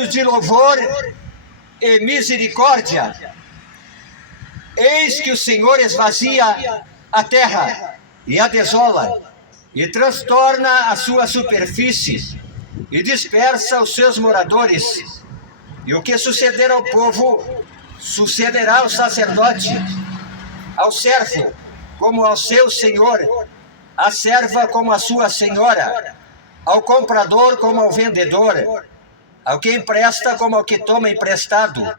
canto de louvor e misericórdia. Eis que o Senhor esvazia a terra e a desola, e transtorna a sua superfície, e dispersa os seus moradores. E o que suceder ao povo, sucederá ao sacerdote, ao servo como ao seu senhor, à serva como a sua senhora, ao comprador como ao vendedor, ao que empresta como ao que toma emprestado,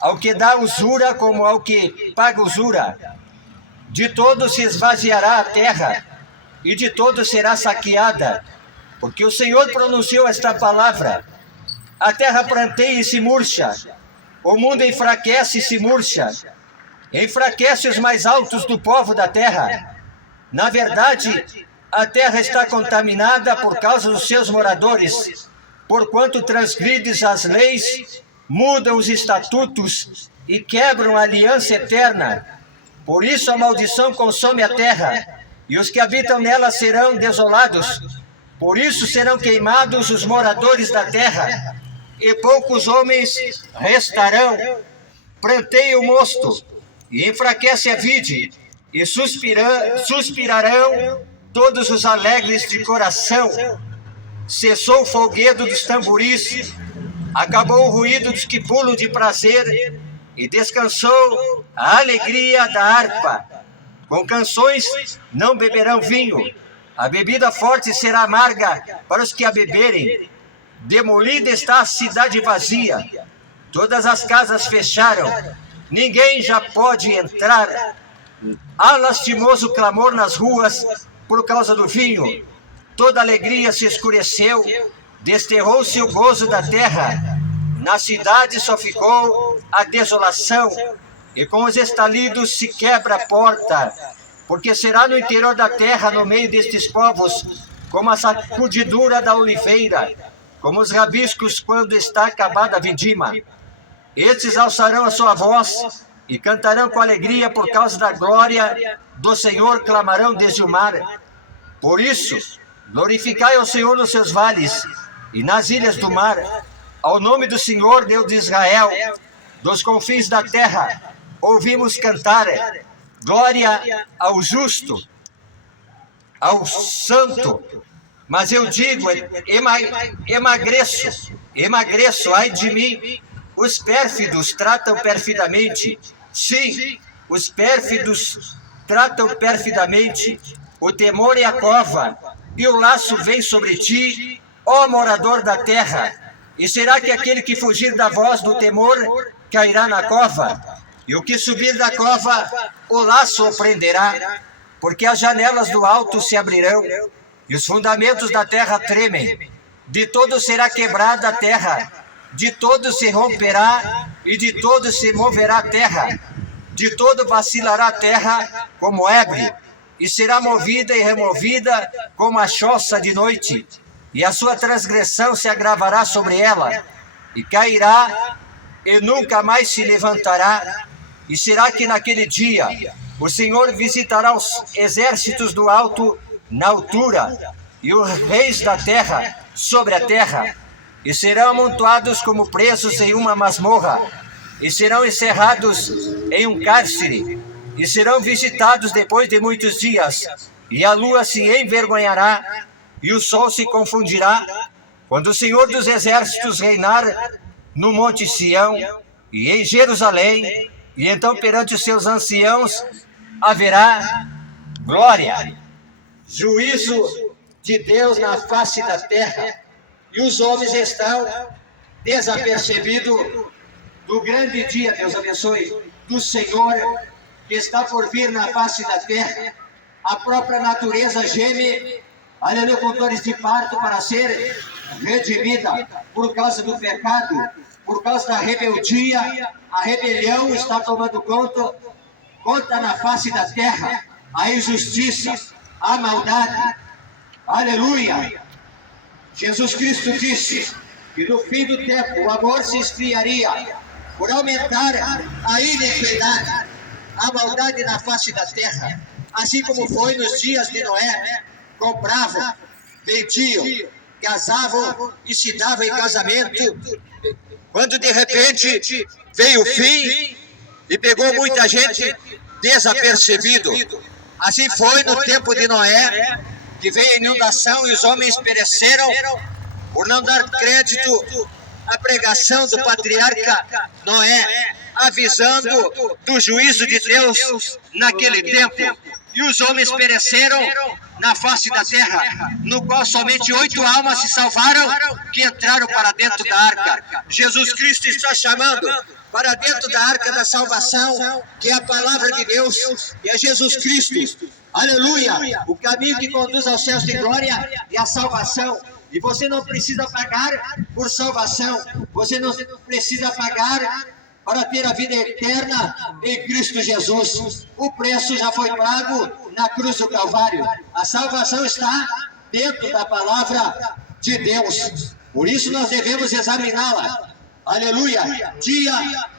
ao que dá usura como ao que paga usura. De todo se esvaziará a terra, e de todo será saqueada, porque o Senhor pronunciou esta palavra. A terra pranteia e se murcha, o mundo enfraquece e se murcha, enfraquece os mais altos do povo da terra. Na verdade, a terra está contaminada por causa dos seus moradores, porquanto transgrides as leis, mudam os estatutos e quebram a aliança eterna. Por isso a maldição consome a terra, e os que habitam nela serão desolados. Por isso serão queimados os moradores da terra, e poucos homens restarão. Pranteia o mosto, e enfraquece a vide, e suspirarão todos os alegres de coração. Cessou o folguedo dos tamboris, acabou o ruído dos que pulam de prazer, e descansou a alegria da harpa. Com canções não beberão vinho, a bebida forte será amarga para os que a beberem. Demolida está a cidade vazia, todas as casas fecharam, ninguém já pode entrar. Há lastimoso clamor nas ruas por causa do vinho, toda alegria se escureceu, desterrou-se o gozo da terra, na cidade só ficou a desolação, e com os estalidos se quebra a porta, porque será no interior da terra, no meio destes povos, como a sacudidura da oliveira, como os rabiscos quando está acabada a vindima. Estes alçarão a sua voz e cantarão com alegria por causa da glória do Senhor, clamarão desde o mar. Por isso, glorificai ao Senhor nos seus vales e nas ilhas do mar, ao nome do Senhor, Deus de Israel, dos confins da terra, ouvimos cantar. Glória ao justo, ao santo. Mas eu digo, emagreço, ai de mim. Os pérfidos tratam perfidamente. Sim, os pérfidos tratam perfidamente. O temor é a cova, e o laço vem sobre ti, ó morador da terra. E será que aquele que fugir da voz do temor cairá na cova? E o que subir da cova, o laço o prenderá, porque as janelas do alto se abrirão, e os fundamentos da terra tremem. De todo será quebrada a terra, de todo se romperá, e de todo se moverá a terra. De todo vacilará a terra como ébrio, e será movida e removida como a choça de noite. E a sua transgressão se agravará sobre ela, e cairá, e nunca mais se levantará. E será que naquele dia o Senhor visitará os exércitos do alto na altura, e os reis da terra sobre a terra, e serão amontoados como presos em uma masmorra, e serão encerrados em um cárcere, e serão visitados depois de muitos dias, e a lua se envergonhará, e o sol se confundirá, quando o Senhor dos exércitos reinar no monte Sião e em Jerusalém, e então perante os seus anciãos haverá glória. Juízo de Deus na face da terra, e os homens estão desapercebidos do grande dia, Deus abençoe, do Senhor, que está por vir na face da terra. A própria natureza geme, aleluia, com dores de parto para ser redimida por causa do pecado, por causa da rebeldia. A rebelião está tomando conta na face da terra, a injustiça, a maldade. Aleluia! Jesus Cristo disse que no fim do tempo o amor se esfriaria por aumentar a iniquidade, a maldade na face da terra, assim como foi nos dias de Noé. Compravam, vendiam, casavam e se davam em casamento, quando de repente veio o fim e pegou muita gente desapercebido. Assim foi no tempo de Noé, que veio a inundação e os homens pereceram por não dar crédito à pregação do patriarca Noé, avisando do juízo de Deus naquele tempo. E os homens pereceram na face da terra, no qual somente 8 almas se salvaram, que entraram para dentro da arca. Jesus Cristo está chamando para dentro da arca da salvação, que é a palavra de Deus, que é Jesus Cristo. Aleluia! O caminho que conduz aos céus de glória e à salvação. E você não precisa pagar por salvação, você não precisa pagar para ter a vida eterna em Cristo Jesus. O preço já foi pago na cruz do Calvário. A salvação está dentro da palavra de Deus. Por isso nós devemos examiná-la. Aleluia! Dia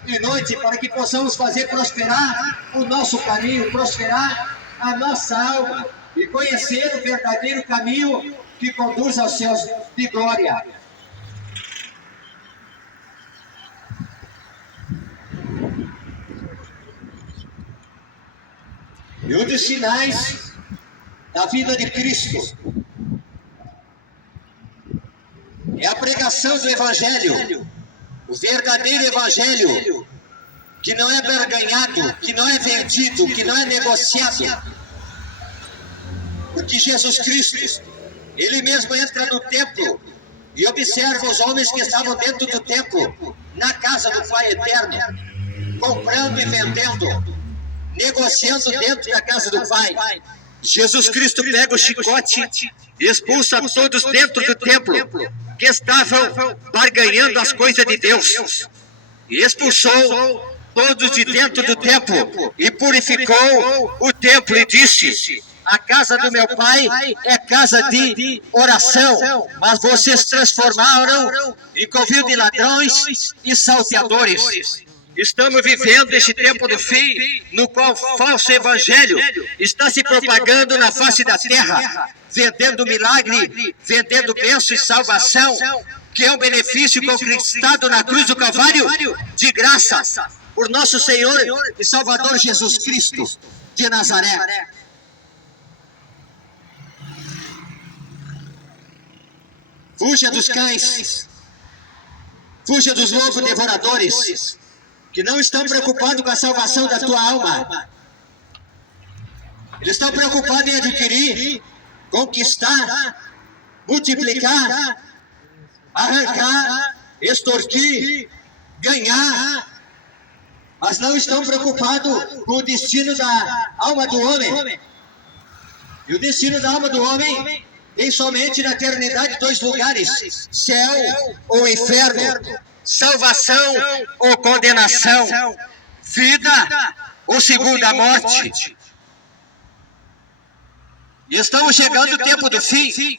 e noite, para que possamos fazer prosperar o nosso caminho, prosperar a nossa alma e conhecer o verdadeiro caminho que conduz aos céus de glória. E um dos sinais da vida de Cristo é a pregação do Evangelho, o verdadeiro Evangelho, que não é barganhado, que não é vendido, que não é negociado. Porque Jesus Cristo, Ele mesmo entra no templo e observa os homens que estavam dentro do templo, na casa do Pai Eterno, comprando e vendendo, negociando dentro da casa do Pai. Jesus Cristo pega o chicote e expulsa todos dentro do templo que estavam barganhando as coisas de Deus. E expulsou todos de dentro do templo e purificou o templo e disse: a casa do meu Pai é casa de oração, mas vocês transformaram em covil de ladrões e salteadores. Estamos vivendo esse tempo do fim, no qual o falso evangelho está se propagando na face da terra, vendendo milagre, vendendo bênção e salvação, que é um benefício conquistado na cruz do Calvário, de graça, por nosso Senhor e Salvador Jesus Cristo de Nazaré. Fuja dos cães, fuja dos lobos devoradores, que não estão preocupados com a salvação da tua alma. Eles estão preocupados em adquirir, conquistar, multiplicar, arrancar, extorquir, ganhar, mas não estão preocupados com o destino da alma do homem. E o destino da alma do homem tem somente na eternidade 2 lugares: céu ou inferno, salvação ou condenação, vida ou segunda morte. E estamos chegando o tempo do fim.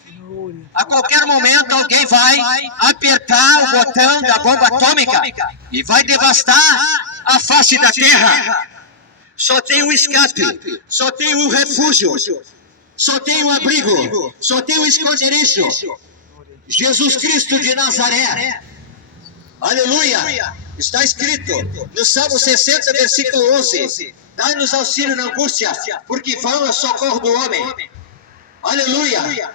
A qualquer momento alguém vai apertar o botão da bomba atômica e vai devastar a face da terra. Só tem um escape, só tem um refúgio, só tem um abrigo, só tem um esconderijo: Jesus Cristo de Nazaré. Aleluia! Está escrito no Salmo 60, versículo 11: dai-nos auxílio na angústia, porque vão ao socorro do homem. Aleluia!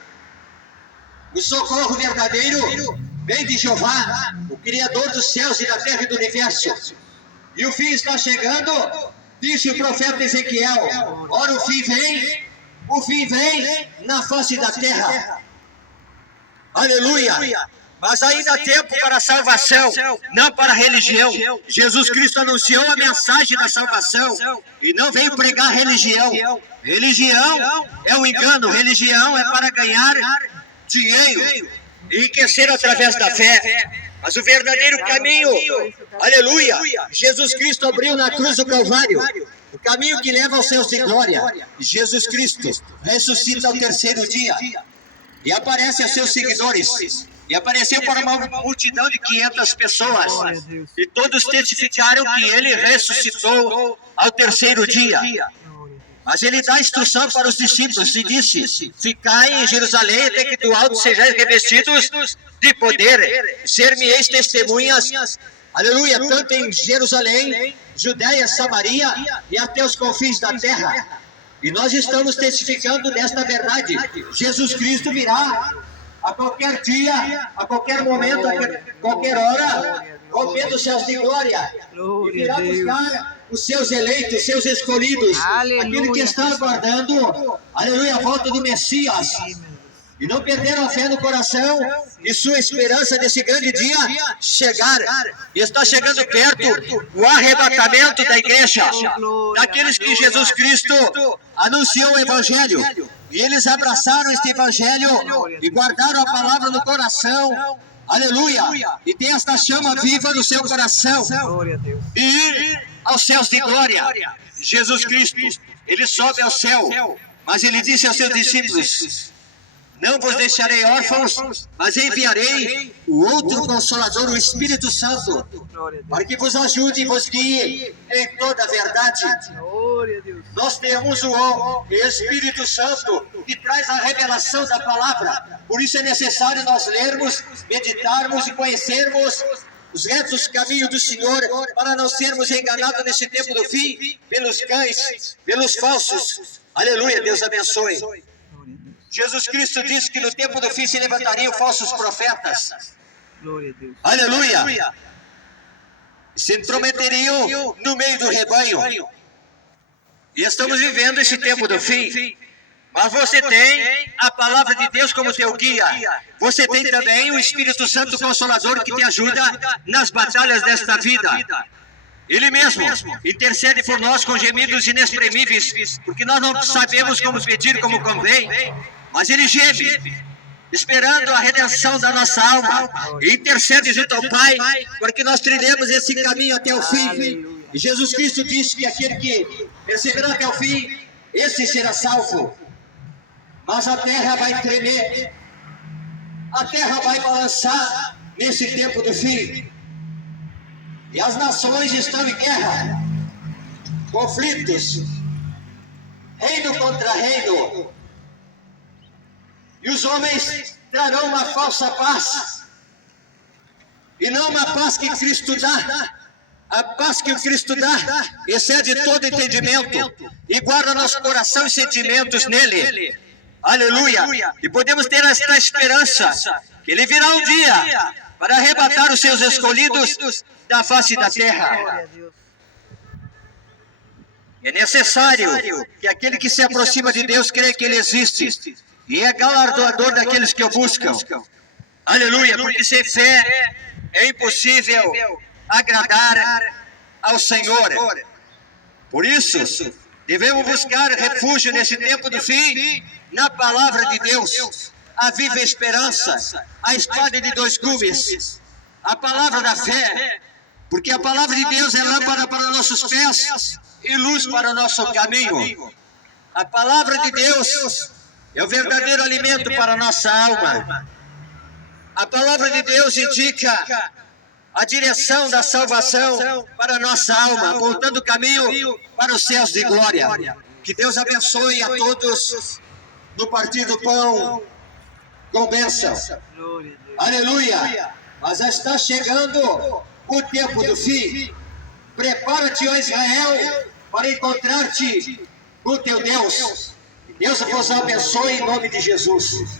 O socorro verdadeiro vem de Jeová, o Criador dos céus e da terra e do universo. E o fim está chegando, disse o profeta Ezequiel: ora, o fim vem na face da terra. Aleluia! Mas ainda há tempo para a salvação, não para a religião. Jesus Cristo anunciou a mensagem da salvação e não veio pregar religião. Religião é um engano, religião é para ganhar dinheiro e enriquecer através da fé. Mas o verdadeiro caminho, aleluia, Jesus Cristo abriu na cruz do Calvário, o caminho que leva aos céus de glória. Jesus Cristo ressuscita ao 3º dia e aparece a seus seguidores. E apareceu para uma multidão de 500 pessoas. E todos testificaram que ele ressuscitou ao 3º dia. Mas ele dá instrução para os discípulos e disse: ficai em Jerusalém até que do alto sejais revestidos de poder, ser-me-eis testemunhas, aleluia, tanto em Jerusalém, Judéia, Samaria e até os confins da terra. E nós estamos testificando desta verdade. Jesus Cristo virá a qualquer dia, a qualquer momento, a qualquer hora, rompendo os céus de glória, e virá buscar os seus eleitos, os seus escolhidos, aquele que está aguardando, aleluia, a volta do Messias. E não perderam a fé no coração e sua esperança desse grande dia chegar. E está chegando perto o arrebatamento da igreja, daqueles que Jesus Cristo anunciou o Evangelho. E eles abraçaram este Evangelho e guardaram a palavra no coração. Aleluia! E tem esta chama viva no seu coração. E ir aos céus de glória. Jesus Cristo, ele sobe ao céu, mas ele disse aos seus discípulos: não vos deixarei órfãos, mas enviarei o outro Consolador, o Espírito Santo, para que vos ajude e vos guie em toda a verdade. Nós temos o Espírito Santo que traz a revelação da palavra. Por isso é necessário nós lermos, meditarmos e conhecermos os retos caminhos do Senhor, para não sermos enganados nesse tempo do fim pelos cães, pelos falsos. Aleluia, Deus abençoe. Jesus Cristo disse que no tempo do fim se levantariam falsos profetas. Aleluia! Se intrometeriam no meio do rebanho. E estamos vivendo esse tempo do fim. Mas você tem a palavra de Deus como teu guia. Você tem também o Espírito Santo Consolador que te ajuda nas batalhas desta vida. Ele mesmo intercede por nós com gemidos inexprimíveis, porque nós não sabemos como pedir como convém. Mas ele geme, esperando a redenção da nossa alma, e intercede junto ao Pai, para que nós trilhemos esse caminho até o fim. E Jesus Cristo disse que aquele que perseverar até o fim, esse será salvo. Mas a terra vai tremer, a terra vai balançar nesse tempo do fim. E as nações estão em guerra, conflitos, reino contra reino. E os homens trarão uma falsa paz, e não uma paz que Cristo dá. A paz que o Cristo dá excede todo entendimento e guarda nosso coração e sentimentos nele. Aleluia! E podemos ter esta esperança, que ele virá um dia para arrebatar os seus escolhidos da face da terra. É necessário que aquele que se aproxima de Deus creia que ele existe e é galardoador daqueles que o buscam. Aleluia, porque sem fé é impossível agradar ao Senhor. Por isso, devemos buscar refúgio nesse tempo do fim na palavra de Deus, a viva esperança, a espada de dois gumes, a palavra da fé, porque a palavra de Deus é lâmpada para nossos pés e luz para o nosso caminho. A palavra de Deus é o verdadeiro alimento para a nossa alma. A palavra de Deus indica a direção da salvação para a nossa alma, apontando o caminho para os céus de glória. Que Deus abençoe a todos no partir do pão com bênção. Aleluia! Mas já está chegando o tempo do fim. Prepara-te, ó Israel, para encontrar-te com teu Deus. Deus vos abençoe em nome de Jesus.